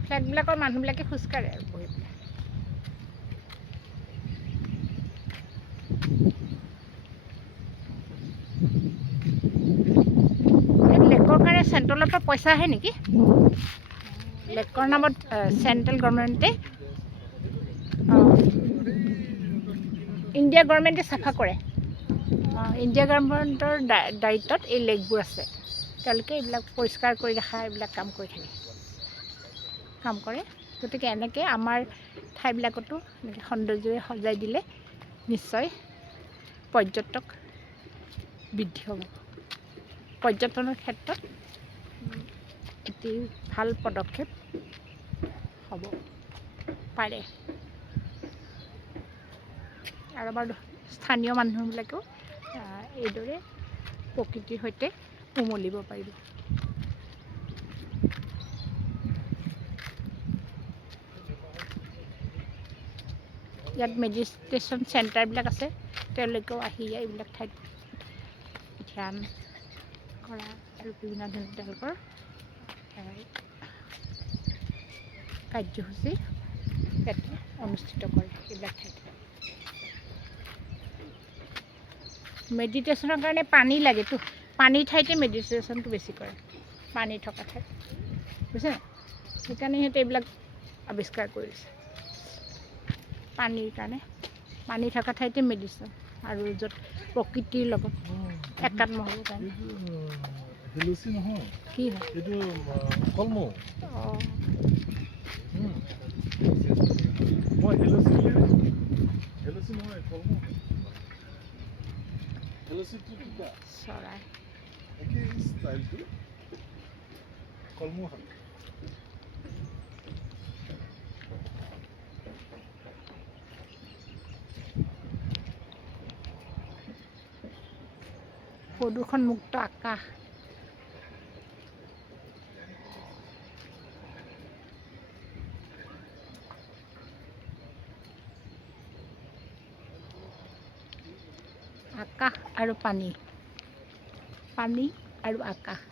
ফ্লেটবিলাকৰ মানুহবিলাকে খোজকাঢ়ে আৰু বহি পেলাই। লেকৰ কাৰণে চেণ্ট্ৰেলৰ পৰা পইচা আহে নেকি? লেকৰ নামত চেণ্ট্ৰেল গভৰ্ণমেণ্টে ইণ্ডিয়া গভৰ্ণমেণ্টে চাফা কৰে। ইণ্ডিয়া গভৰ্ণমেণ্টৰ দায়িত্বত এই লেকবোৰ আছে। তেওঁলোকে এইবিলাক পৰিষ্কাৰ কৰি ৰখা এইবিলাক কাম কৰি থাকে, কাম কৰে। গতিকে এনেকৈ আমাৰ ঠাইবিলাকতো এনেকৈ সৌন্দৰ্যৰে সজাই দিলে নিশ্চয় পৰ্যটক বৃদ্ধি হ'ব। পৰ্যটনৰ ক্ষেত্ৰত এটি ভাল পদক্ষেপ হ'ব পাৰে। আৰু আমাৰ স্থানীয় মানুহবিলাকেও এইদৰে প্ৰকৃতিৰ সৈতে উমলিব পাৰিব। ইয়াত মেডিটেশ্যন চেণ্টাৰবিলাক আছে, তেওঁলোকেও আহি এইবিলাক ঠাইত ধ্যান কৰা আৰু বিভিন্ন ধৰণৰ তেওঁলোকৰ কাৰ্যসূচী ইয়াতে অনুষ্ঠিত কৰে। এইবিলাক ঠাইত মেডিটেশ্যনৰ কাৰণে পানী লাগেতো, পানীৰ ঠাইতে মেডিটেশ্যনটো বেছি কৰে, পানী থকা ঠাইত, বুজিছে? সেইকাৰণে সিহঁতে এইবিলাক আৱিষ্কাৰ কৰিছে। পানীৰ কাৰণে পানী থকা ঠাইতে মেডিটেশ্যন, আৰু য'ত প্ৰকৃতিৰ লগত একাত্ম হ'ব কাৰণে। কি হয় এইটো? কলমৌ। অঁ, মই চৰাই কলমৌ শাক। প্ৰদূষণমুক্ত আকাশ। আকাশ আৰু পানী, পানী আৰু আকাশ।